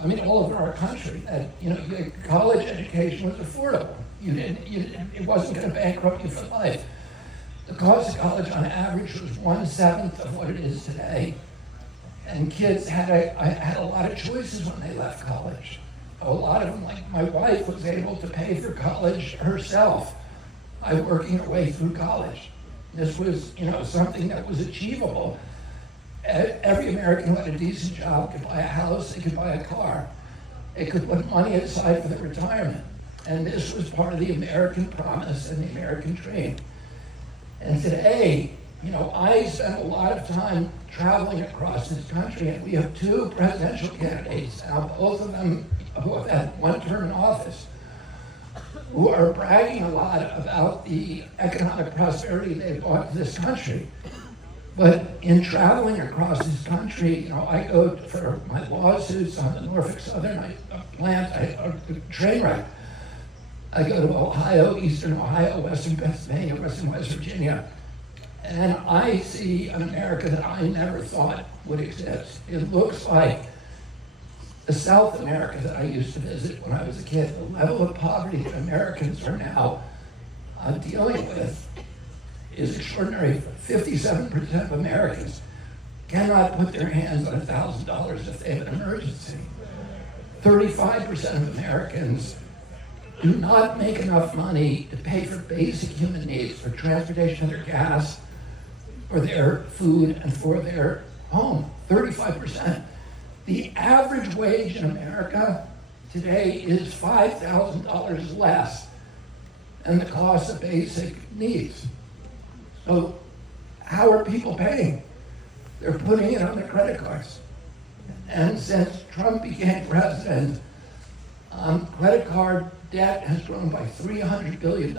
I mean, all over our country, that, you know, your college education was affordable. It wasn't going to bankrupt you for life. The cost of college on average was 1/7 of what it is today. And kids had a lot of choices when they left college. A lot of them, like my wife, was able to pay for college herself by working her way through college. This was, you know, something that was achievable. Every American who had a decent job could buy a house, they could buy a car. They could put money aside for their retirement. And this was part of the American promise and the American dream. And today, you know, I spend a lot of time traveling across this country, and we have two presidential candidates now, both of them who have had one term in office, who are bragging a lot about the economic prosperity they've brought to this country. But in traveling across this country, you know, I go for my lawsuits on the Norfolk Southern train ride. I go to Ohio, Eastern Ohio, Western Pennsylvania, Western West Virginia, and I see an America that I never thought would exist. It looks like the South America that I used to visit when I was a kid. The level of poverty that Americans are now dealing with is extraordinary. 57% of Americans cannot put their hands on $1,000 if they have an emergency. 35% of Americans do not make enough money to pay for basic human needs, for transportation, their gas, for their food, and for their home. 35%. The average wage in America today is $5,000 less than the cost of basic needs. So how are people paying? They're putting it on their credit cards. And since Trump became president, credit card debt has grown by $300 billion.